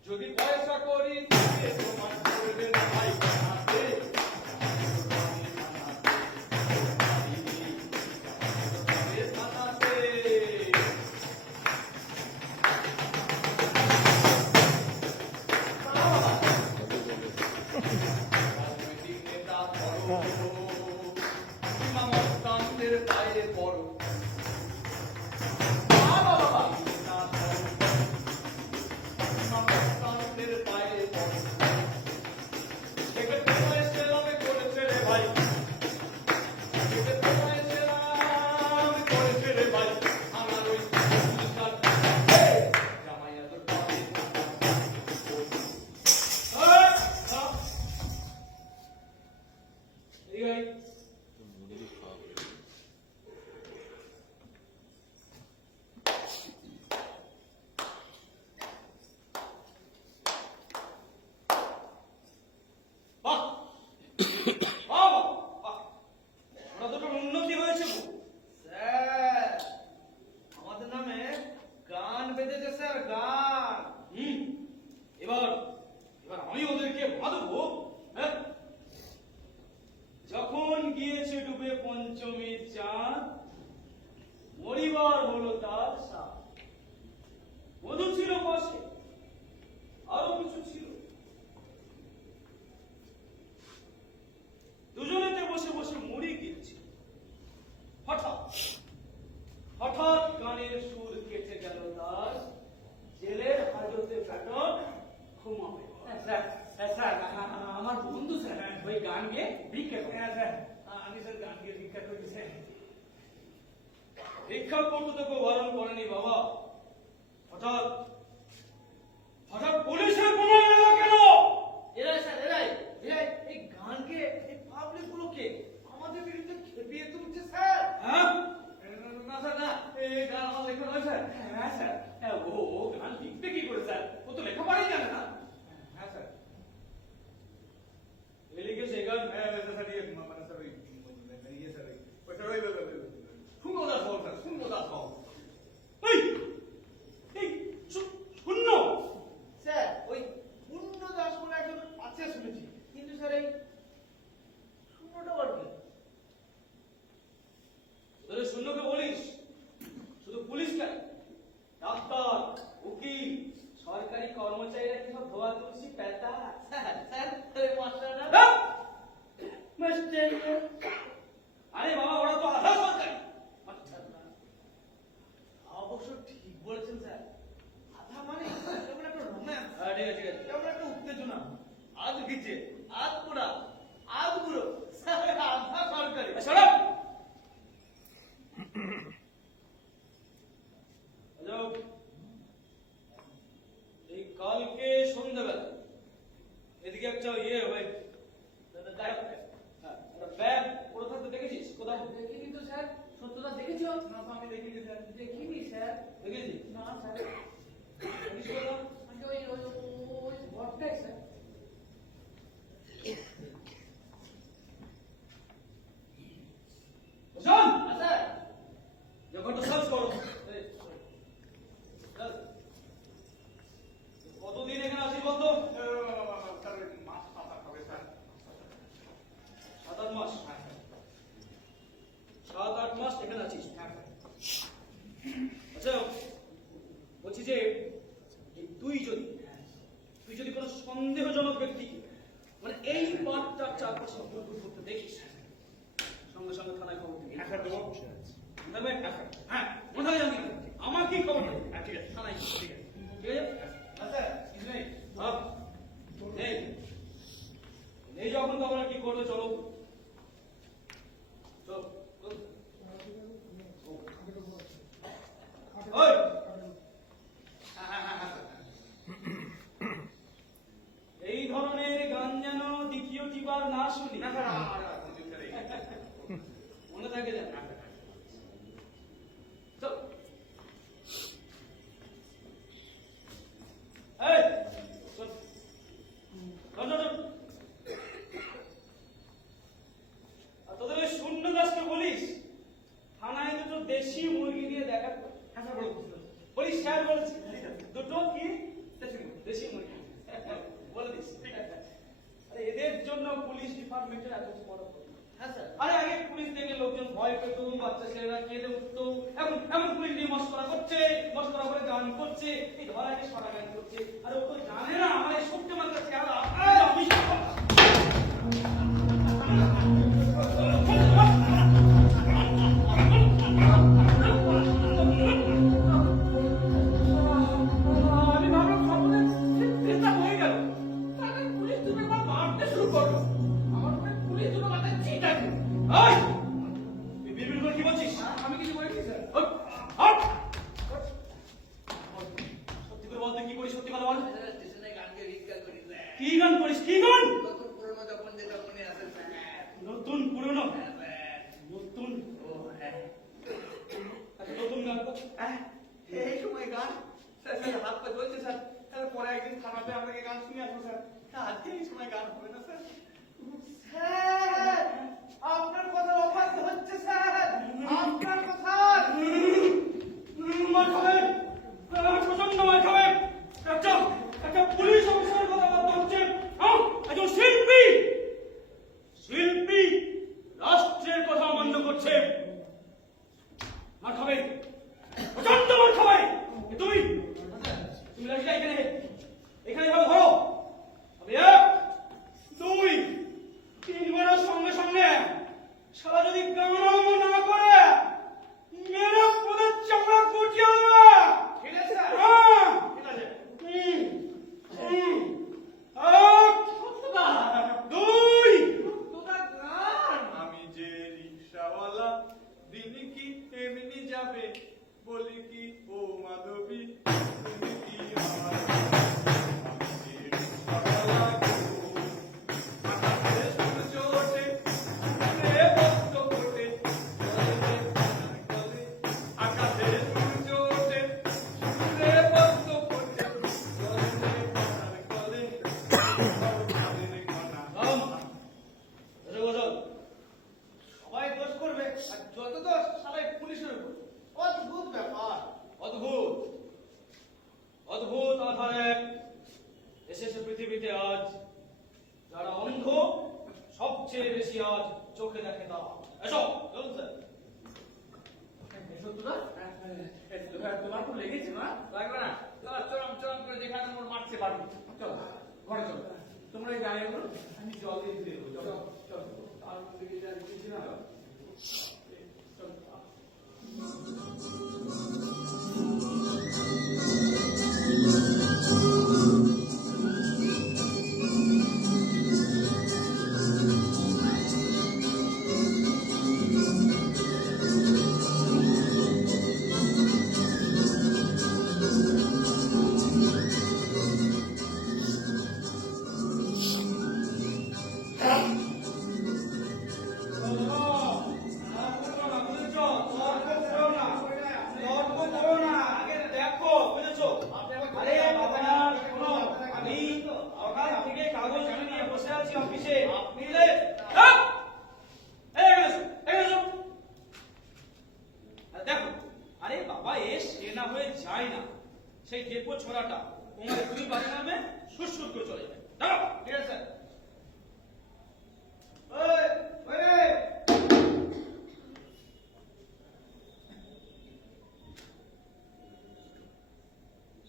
যদি পয়সা করি থাকে তোমার, পড়বে না ভাই খানাতে, জামাই আদর পাবে থানাতে। পাবে থানাতে। রাজনৈতিক নেতা ধরো, ইমামস্তানদের পায়ে পড়ো। বাবা বাবা নেতা ধরো, ইমামস্তানদের পায়ে পড়ো। সেক্ষেত্রে তোমায় সেলামে করেছে রে ভাই, সেক্ষেত্রে তোমায় সেলামে করেছে রে ভাই। আমার ওই পুলিশার জামাই আদর পাবে উন্নতি হয়েছে স্যার আমাদের নামে গান বেজেছে স্যার, গান। এবার এবার আমি ওদেরকে বাঁধবো। হ্যাঁ যখন গিয়েছে ডুবে পঞ্চমীর চাঁদ, মরিবার হলো তার সাথ। মধু ছিল পাশে, আরো কিছু ছিল। দুজনেতে বসে বসে মুড়ি গিলছে। হঠাৎ হঠাৎ গানের সুর কেটে গেল তার, জেলের হাজতে ব্যাটন ঘুমাবে। স্যার স্যার আমার বন্ধু স্যার ওই গান গেয়ে ভিক্ষা করে। হ্যাঁ স্যার, আমি স্যার গান গিয়ে ভিক্ষা করি স্যার। ভিক্ষা করতে তো কেউ বারণ করেনি বাবা। হঠাৎ হঠাৎ পুলিশের কোনো এলো কেন? এরাই স্যার, এরাই এরাই এই গানকে, এই পাবলিক গুলোকে আমাদের বিরুদ্ধে খেপিয়ে তুলছে স্যার। হ্যাঁ না স্যার, না এই গান আমার লেখা নয় স্যার। হ্যাঁ স্যার, হ্যাঁ ও গান লিখবে কি করে স্যার? ও তো লেখাপড়াই জানে না। হ্যাঁ স্যার, এ লিখেছে এই গান। হ্যাঁ স্যার, মানে স্যার ওই ইয়ে স্যার, ওই স্যার ওই শূন্যদাস হল স্যার, শূন্যদাস হল। এই এই শূন্য স্যার ওই পূর্ণ দাস বলে একজন আছে শুনেছি, কিন্তু স্যার এই শূন্যটা আবার কি? তোদের শূন্যকে বলিস? শুধু পুলিশ কেন, ডাক্তার, উকিল, সরকারি কর্মচারীরা কি সব ধোয়া তুলসী পেতা? স্যার স্যার ওই মাস্টাররা মাস্টার আরে বাবা, ওরা তো আধা সরকারি। মাস্টাররা অবশ্য ঠিক বলেছেন স্যার। আধা মানে কেমন একটা রোম্যান্স, হ্যাঁ ঠিক আছে ঠিক আছে। কেমন একটা উত্তেজনা, আধ গিচে, আধ পোড়া, আধ বুড়ো, স্যার আধা সরকারি। Shut up! যাও, এই কালকে সন্ধ্যাবেলা এদিকে একটা ইয়ে হবে, ব্যাগ পড়ে থাকতে দেখেছিস কোথাও? দেখিনি তো স্যার। সত্যতা দেখেছ? না তো আমি দেখিনি স্যার। দেখিনি স্যার। দেখেছি? না স্যার, দেখিস কোথাও? আমি ওই ওই ওই ঘরটাই স্যার। শোন, স্যার যখনটা সার্চ করো। এই, কতদিন এখানে আছিস বলতো? 7-8 মাস। 7-8 মাস এখানে আছিস। আচ্ছা বলছি যে এই তুই যদি কোনো সন্দেহজনক ব্যক্তি মানে এই বারটার চারপাশে ঘুরঘুর করতে দেখিস, সঙ্গে সঙ্গে থানায় খবর দিবি। হ্যাঁ কোথায় যাবি? আমাকেই খবর দেবে। হ্যাঁ ঠিক আছে, থানায় ঠিক আছে, ঠিক আছে। স্যার কিছু নেই। হ্যাঁ নেই নেই যখন তখন আর কি করবে, চলো চলো। ওই ডিপার্টমেন্টের এত বড় কথা। হ্যাঁ স্যার। আরে আগে পুলিশ দেখলে লোকজন ভয় পেত, বাচ্চা ছেলেরা কেঁদে উঠতো। এখন এমন পুলিশ নিয়ে মস্করা করছে, মস্করা করে গান করছে, এই ধরাকে সারা গান করছে। আর ও তো জানে না আমার এই সত্যি মাত্রা চেহারা। আমি ভাবলাম সর্বদা চিন্তা হয়ে গেল। তাহলে পুলিশ দুটো আমার মারতে শুরু করলো। আমার উপরে পুলিশ দুটো মাথায় চিন্তা দিল। এই! তুই বিড়বিড় করে কি বলছিস? আমি কিছু বলেছি স্যার। হট! হট! সত্যি করে বল, তুই কি করিস? সত্যি কথা বল। স্টেশনে গানকে রিক্কার করি স্যার। কি গান করিস? কি গান? কত পুরনো যখন যেটা মনে আছে স্যার। নতুন পুরনো? হ্যাঁ স্যার। নতুন? ও হ্যাঁ। আচ্ছা, নতুন গান কর। এই সময় গান স্যার, স্যার হাত পা চলছে স্যার। স্যার পরে একদিন থানাতে আপনাকে গান শুনে আসবো স্যার। আজকে এই সময় গান হবে না স্যার। স্যার আপনার কথা অবাক হচ্ছে স্যার, আপনার কথা। মার খাবে, প্রচন্ড মার খাবে। একটা পুলিশ অফিসারের কথা বলতে হচ্ছে। একজন শিল্পী, শিল্পী রাষ্ট্রের কথা অমান্য করছে। মার খাবে, প্রচন্ড মার খাবে। তুমি লাঠিটা এখানে এখানে ভাবে ধরো। আমি 1 2 3 বারের সঙ্গে সঙ্গে শালা যদি গান না করে মেরে পুরো চামড়া কুচিয়ে দেবে। ঠিক আছে স্যার। হ্যাঁ, ঠিক আছে। 1 2 তোরা গান। আমি যে রিক্সাওয়ালা, দিন কি এমনি যাবে, বলি কি ও মাধবী, তুমি কি আমার। আমি যে রিক্সাওয়ালা গো, আকাশে সূর্য ওঠে, রে বস্ত্র ফোটে, জলে জলে, আকাশে সূর্য ওঠে, রে বস্ত্র ফোটে, জলে জলে, জলে ঘনা। সবাই দোষ করবে আর যত দোষ সবাই পুলিশের উপর। অদ্ভুত ব্যাপার। অদ্ভুত, অদ্ভুত আধার এক এসেছে পৃথিবীতে আজ। যারা অন্ধ সবচেয়ে বেশি আজ চোখে দেখে তা। এসো চলুন স্যার। এসো তোরা। তোমার খুব লেগেছে না? লাগবে না, তারা চরম চরম করে যেখানে মোর মারতে পারবে। চলো ঘরে চলো। তোমরা এই গাড়ি গুলো আমি জল দিয়ে দিতে দেবো। চলো চলো। তার দিকে যা দিচ্ছি না। সেই ডেপো ছোড়াটা তোমার 2 বাজে নামে সুরসুর করে চলে যায়। দাঁড়াও। ঠিক আছে স্যার।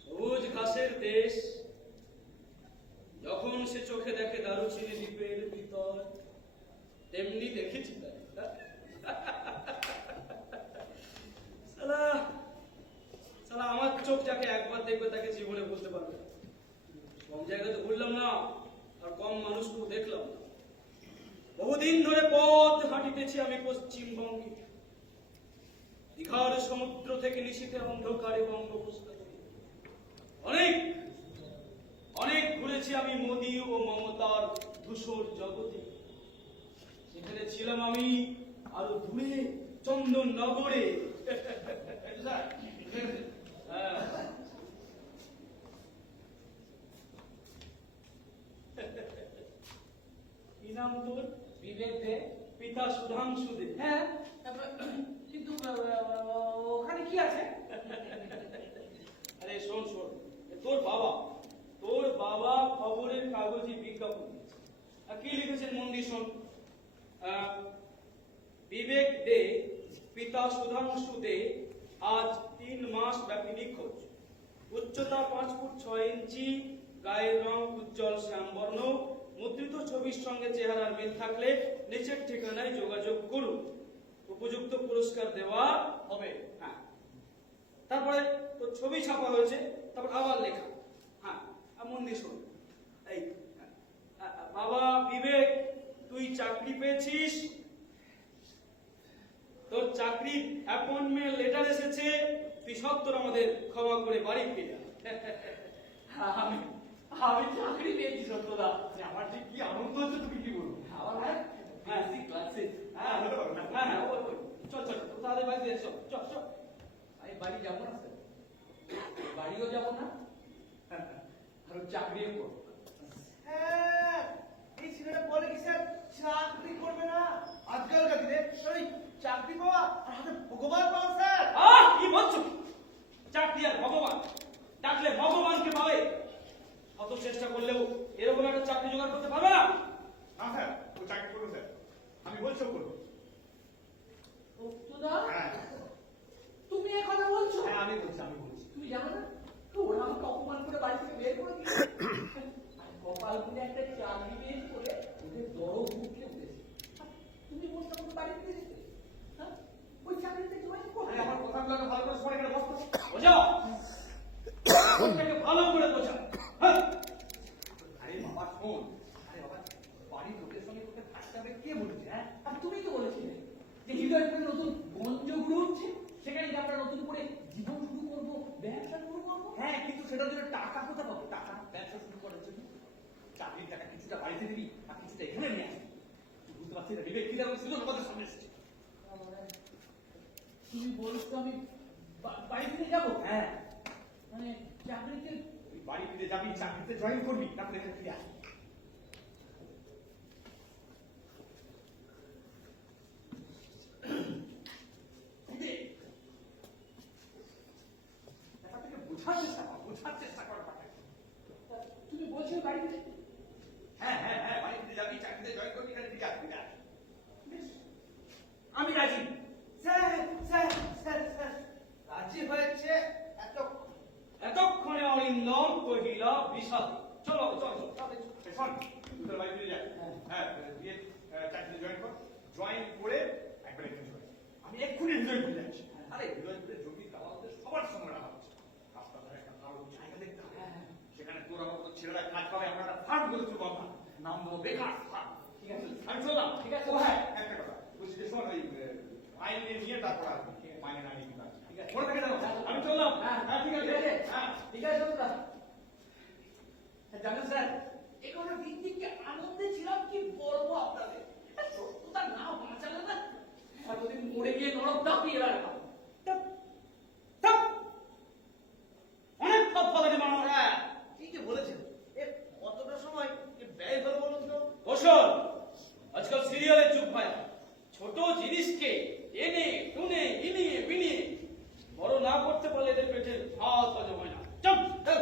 সবুজ ঘাসের দেশ, যখন সে চোখে দেখে দারুচিনি দ্বীপের ভিতর, তেমনি দেখেছি তাই। সালা সালা আমার চোখ যাকে একবার দেখবে তাকে জীবনে বলতে পারবে না। কম জায়গাতে ঘুরলাম না, আর কম মানুষকেও দেখলাম না। বহুদিন ধরে পথ হাঁটিতেছি আমি পশ্চিমবঙ্গে। দীঘার সমুদ্র থেকে নিশীথে অন্ধকারে বঙ্গোপসাগরে। অনেক অনেক ঘুরেছি আমি মোদি ও মমতার ধূসর জগতে। সেখানে ছিলাম আমি আরো দূরে চন্দননগরে। কি নাম তোর? বিবেক দে। পিতা সুধাংশু দে। হ্যাঁ, কিন্তু ওখানে কি আছে? আরে শোন শোন, তোর বাবা খবরের কাগজে বিজ্ঞাপন দিয়েছে। আর কি লিখেছেন মন দিয়ে শোন। আহ, বিবেক দে পিতা সুধাংশু দে আজ 3 মাস ব্যাপী নিখোঁজ। উচ্চতা 5 ফুট 6 ইঞ্চি, গায়ের রং উজ্জ্বল শ্যামবর্ণ। মুদ্রিত ছবির সঙ্গে চেহারার মিল থাকলে নিচের ঠিকানায় যোগাযোগ করুন। উপযুক্ত পুরস্কার দেওয়া হবে। হ্যাঁ, তারপরে তো ছবি ছাপা হয়েছে, তারপর আবার লেখা। হ্যাঁ, মন দিয়ে শোন। এই বাবা বিবেক, তুই চাকরি পেয়েছিস, তোর চাকরির অ্যাপয়েন্টমেন্ট লেটার এসেছে, তুই সত্তর আমাদের ক্ষমা করে বাড়ি ফিরে আয়। আমি আমি চাকরি পেয়েছি সত্যদা। আমার যে কি আনন্দ হচ্ছে তুমি কি বলবো। আমার হ্যাঁ, ক্লাসে হ্যাঁ হ্যাঁ হ্যাঁ, ওই, চল চল, তাহলে বাড়ি দিয়ে চল চল চল। আমি বাড়ি যাবো না স্যার, বাড়িও যাবো না আর চাকরিও করবো। হ্যাঁ, এই ছেলেটা বলে কি স্যার চাকরি করবে না। আজকালকার দিনে ওই চাকরি পাওয়া আর হাতে ভগবান পাওয়া স্যার। কি বলছো? চাকরি আর ভগবান, ডাকলে ভগবানকে পাবে। কত চেষ্টা করলেও এরকম একটা চাকরি জোগাড় করতে পারবে না। না স্যার, ও চাকরি করবে স্যার, আমি বলছি ও করবে। সত্যদা, হ্যাঁ তুমি এ কথা বলছো? হ্যাঁ, আমি বলছি। তুমি জানো না ওরা আমাকে অপমান করে বাড়ি থেকে বের করে দিয়েছে। আর কপাল খুলে একটা চাকরি পেয়েছি বলে ওদের দরদ মুখে উঠেছে। আর তুমি বলছো আমাকে বাড়ি থেকে যেতে? হ্যাঁ, ওই চাকরিতে জয়েন করবে? আমার কথাগুলোকে ভালো করে শোনে কেন বসতো? বোঝাও, আপনাকে ভালো করে বোঝাও। হ্যাঁ, আরে বাবা শোন, আরে বাবা বাড়ির লোকের সঙ্গে তোকে থাকতে হবে কে বলেছে? হ্যাঁ, আর তুমি তো বলেছিলে যে হৃদয়পুরে নতুন মঞ্চ গড়ে উঠছে, সেখানে গিয়ে আমরা নতুন করে জীবন শুরু করবো, ব্যবসা শুরু করবো। হ্যাঁ, কিন্তু সেটার জন্য টাকা কোথা পাবো? টাকা ব্যবসা শুরু করার জন্য চাকরির টাকা কিছুটা বাড়িতে দিবি আর কিছুটা এখানে নিয়ে আসবি। তুই বুঝতে পারছিস না বিবেক কিরকম ছিল আমাদের সামনে এসেছে। তুমি বলছো আমি বাড়ি ফিরে যাবো? হ্যাঁ, মানে চাকরিতে? তুই বাড়ি ফিরে যাবি, চাকরিতে জয়েন করবি, তারপরে এখানে ফিরে আসবি। ব্যাপারটাকে বোঝার চেষ্টা কর ব্যাপারটাকে। তুমি বলছো বাড়ি ফিরে? হ্যাঁ হ্যাঁ হ্যাঁ, বাড়ি ফিরে যাবি, চাকরিতে জয়েন করবি, এখানে ফিরে আসবি। বেশ, আমি রাজি। স্যার স্যার স্যার স্যার রাজি হয়েছে এত এতক্ষণে অরিন্দম কহিলা বিষাদ। চলো চলো চলো। শোন, তুই তোর বাড়ি ফিরে যা। হ্যাঁ, গিয়ে চাকরিতে জয়েন কর। জয়েন করে একবার এখানে চলে আয়। আমি এক্ষুনি হৃদয়পুরে যাচ্ছি। আরে হৃদয়পুরে জমি দাওয়াতে সবার সঙ্গে রাখা হচ্ছে। রাস্তার ধারে একটা ভালো জায়গা দেখতে হবে। সেখানে তোর আমার মতো ছেলেরা কাজ পাবে, আমরা একটা ফার্ম করে তুলবো। আমরা নাম দেবো বেকার ফার্ম। ঠিক আছে। আমি চললাম। ঠিক আছে। ও হ্যাঁ, একটা কথা বলছি যে শোন, ওই মাইনে নিয়ে তারপর আসবি। মাইনে না নিয়ে কিন্তু আসবি। ঠিক আছে। মনে থাকে যেন? আমি চললাম। হ্যাঁ, ঠিক আছে। হ্যাঁ। ঠিক আছে দাদা। জানেন স্যার, এগুলো দিন দিন কি আনন্দে ছিলাম কি বলবো আপনাদের। সত্যতা না বাঁচালে না এতদিন মরে গিয়ে নরক দাপিয়ে বেড়াতাম। অনেক ফলাফল মানুষ। হ্যাঁ, ঠিকই বলেছেন। এ কতটা সময় ব্যয় হলো বলুন তো? বসুন, আজকাল সিরিয়ালের যুগ ভাই। ছোট জিনিসকে এনে টুনে ইনিয়ে বিনিয়ে বড় না করতে পারলে এদের পেটে ভাত হজম হয় না। চল চল।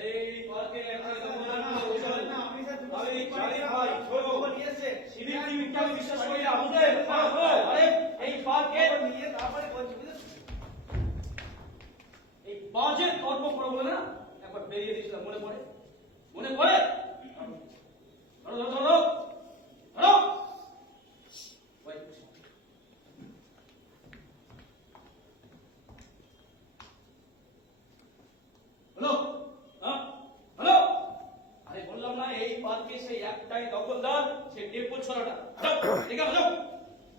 এই পার্কে একটা আপনি স্যার আমি জানি ভাই, শোনো। নিয়েছে সিভিল টিভিকে আমি বিশ্বাস করি না, বুঝলেন? আরে এই পার্কে নিয়ে তারপরে বলছি বুঝেছেন? এই বাজে কর্ম করে বলে না একবার বেরিয়ে দিয়েছিলাম, মনে পড়ে? মনে পড়ে? ধরো ধরো ধরো ধরো। ওই, হ্যালো, হ্যাঁ, হ্যালো। আরে বললাম না এই পার্কে সেই একটাই দখলদার, সে ডেপো ছড়াটা। যাও, ঠিক আছে, যাও।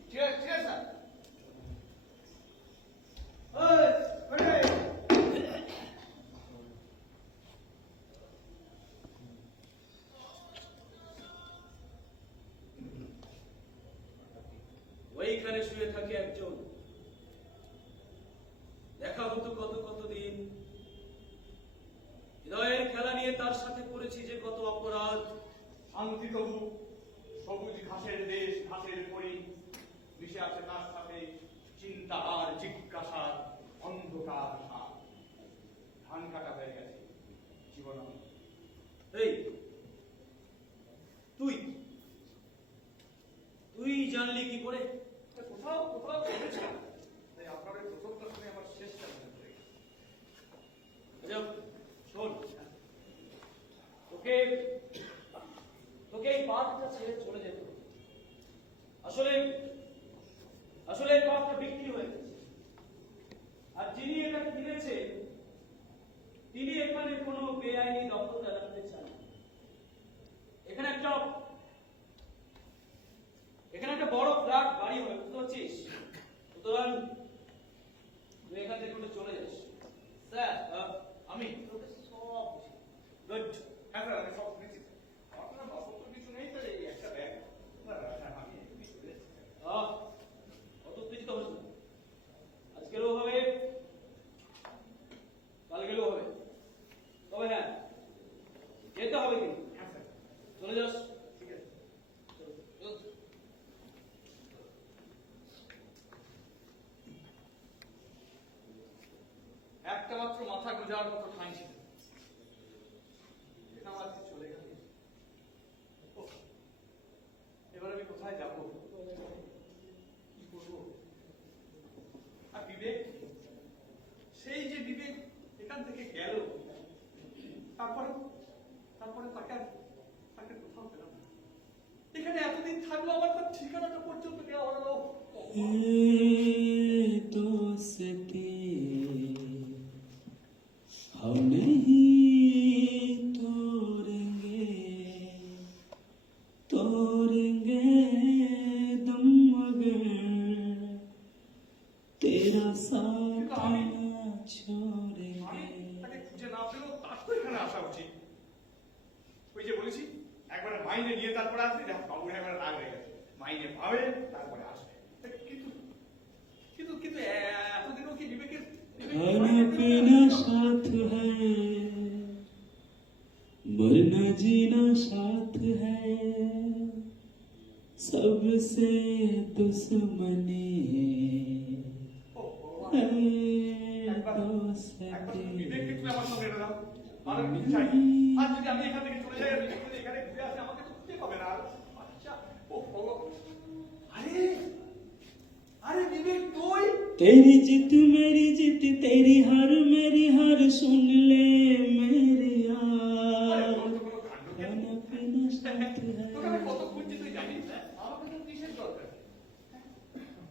ঠিক আছে স্যার। ওইখানে শুয়ে থাকে একজন চাঁদ শান্তি তবু সবুজ ঘাসের দেশ ঘাসের পরি মিশে আছে তার সাথে চিন্তা আর জিজ্ঞাসার অন্ধকার হাত ধান কাটা হয়ে গেছে জীবন এই তুই তুই জানলি কি করে? কোথাও কোথাও পড়েছে তাই আপনার ওই প্রথমটা শুনে আমার শেষটা মনে পড়ে গেল। আচ্ছা, শোন, তোকে তোকে এই পার্কটা ছেড়ে চলে যেতে হবে। আসলে আসলে এই পার্কটা বিক্রি হয়ে গেছে, আর যিনি এটা কিনেছে তিনি এখানে কোনো বেআইনি দখল চালাতে চান না। এখানে একটা বড় ফ্ল্যাট বাড়ি হবে, বুঝতে পারছিস? সুতরাং তুই এখান থেকে উঠে চলে যাস। স্যার, আমি তোকে সব গুড। হ্যাঁ স্যার আমি সব শুনেছি আপনার অসত্য কিছু নেই তাহলে এই একটা ব্যাগ আমি এক্ষুনি চলে যাচ্ছি অত উত্তেজিত হস না। আজ গেলেও হবে, কাল গেলেও হবে, তবে হ্যাঁ যেতে হবে কিন্তু। হ্যাঁ স্যার চলে যাস। ঠিক আছে চল। একটা মাত্র মাথা গোজার মতো ঠাঁই ছিল এটা আমার আজকে চলে গেল ওহ, এবার আমি কোথায় যাব কি করব আর বিবেক সেই যে বিবেক এখান থেকে গেল তারপরে তারপরে তাকে কোথাও পেলাম না এখানে এতদিন থাকলো আমার তার ঠিকানাটা পর্যন্ত দেওয়া হলো दोस्ती हम नहीं तोड़ेंगे दम मगर तेरा साथ আমি छोड़ेंगे। তাকে খুঁজে না পেলেও তার তো এখানে আসা উচিত ওই যে বলেছি একবার মাইনে নিয়ে তারপরে আসবে যা বাবু একবার রাগ হয়ে গেছে মাইনে পাবে তারপরে আসবে কিন্তু কিন্তু কিন্তু এতদিনও কি বিবেকের खाना पीना साथ है, मरना जीना साथ है, सबसे दुश्मनी है दोस्ती। বিবেককে তুমি আমার সঙ্গে এনে দাও আর আমি কিছু চাই আর যদি আমি এখান থেকে চলে যাই আর বিবেক যদি এখানে ঘুরে আসে আমাকে তো খুঁজে পাবে না আর আচ্ছা ও আরে আরে বিবেক তুই तेरी जिद मेरी जिद, तेरी हार मेरी हार, सुन ले मेरी यार, खाना पीना साथ তোকে আমি है। কত খুঁজছি তুই জানিস না আমাকে তো কিসের দরকার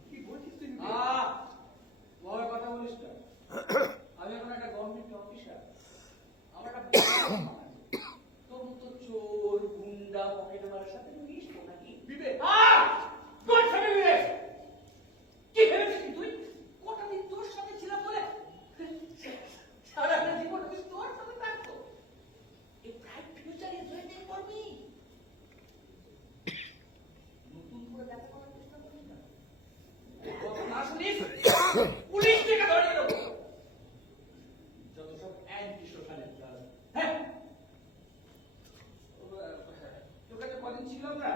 কি বলছিস তুই বিবেক? বড় কথা বলিস না। আমি এখন একটা গভর্নমেন্ট অফিসার, আমার একটা বড় কাম আছে। তোর মতো চোর গুন্ডা পকেট মারার সাথে মিশবো নাকি? বিবেক তোর সাথে বিবেক কি ভেবেছিস তুই? কটা দিন তোর সাথে ছিলাম বলে সারাটা জীবন আমি তোর সাথে থাকবো? এই ব্রাইট ফিউচার এনজয় করবি, নতুন করে দেখা করার চেষ্টা করিস না। কথা না শুনিস পুলিশ থেকে ধরিয়ে দেবো। যত সব অ্যান্টি সোশ্যালিস্ট হ্যাঁ তোর কাছে কদিন ছিলাম না,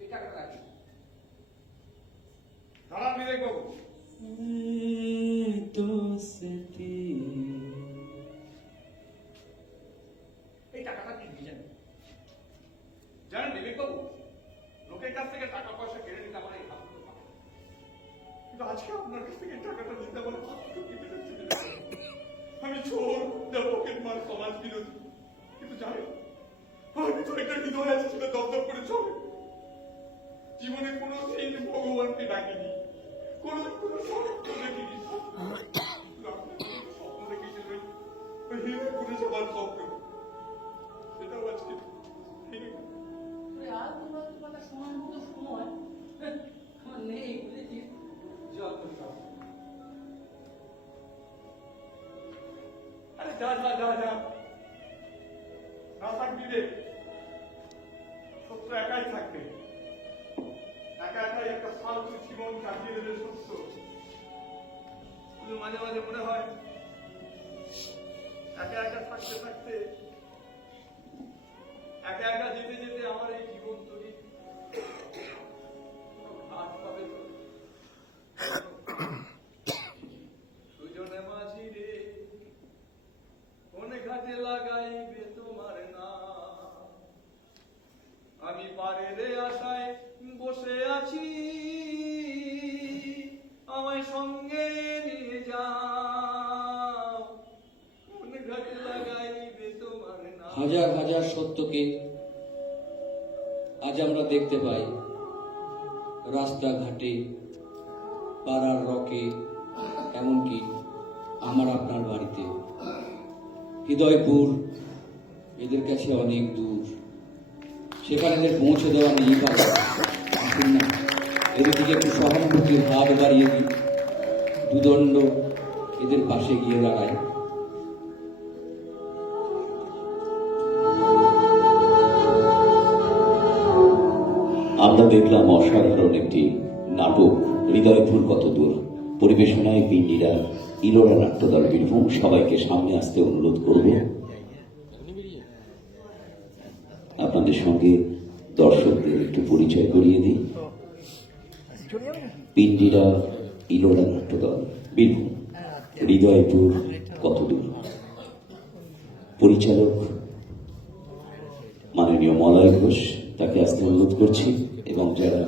এই টাকাটা রাখি। দাঁড়ান বিবেক বাবু दोस्ती এই টাকাটা কি জানেন জানেন বিবেক বাবু লোকের কাছ থেকে টাকা পয়সা কেড়ে নিতে আমার এই হাত দুটো কাঁপে। কিন্তু আজকে আপনার কাছ থেকে টাকাটা নিতে আমার হাত দুটো কেঁপে যাচ্ছে। আমি চোর পকেট মার সমাজ বিরোধী কিন্তু জানেন আমি তো একটা হৃদয় আছে সেটা দপদপ করে চলে জীবনে কোনো দিন ভগবানকে ডাকিনি কোনো কোনো স্বপ্ন দেখিনি শুধু আপনার কোনো স্বপ্ন দেখেছিলেন ওই হিরো ঘুরে যাওয়ার স্বপ্ন সেটাও আজকে ভেঙে গেল। তুই আর তোমার কথা শোনার মতো সময় আমার নেই, বুঝেছিস? যত সব আরে যা যা যা যা না থাক বিবেক সত্য একাই থাকবে একা একাই একটা ফালতু জীবন কাটিয়ে দেবে সত্য শুধু মাঝে মাঝে মনে হয় একা একা থাকতে থাকতে পারের আশায় বসে আছি, আমায় সঙ্গে নিয়ে যাও, কোন ঘাটে লাগাইবে তোমার নাম। হাজার হাজার সত্যকে আজ আমরা দেখতে পাই রাস্তাঘাটে, পাড়ার রকে, এমনকি আমার আপনার বাড়িতে। হৃদয়পুর এদের কাছে অনেক দূর, সেখানে এদের পৌঁছে দেওয়া নেই পারে। আসুন না এদের দিকে একটু সহানুভূতির হাত বাড়িয়ে দিই, দুদণ্ড এদের পাশে গিয়ে দাঁড়ায়। আমরা দেখলাম অসাধারণ একটি নাটক হৃদয়পুর কত দূর, পরিবেশনায় পিন্ডিরা ইলোরা নাট্যদল বীরভূম। সবাইকে সামনে আসতে অনুরোধ করব। আপনাদের সঙ্গে দর্শকদের একটু পরিচয় করিয়ে দিই। পিন্ডিরা ইলোরা নাট্যদল বীরভূম, হৃদয়পুর কত দূর। পরিচালক মাননীয় মলয় ঘোষ, তাকে আসতে অনুরোধ করছি, এবং যারা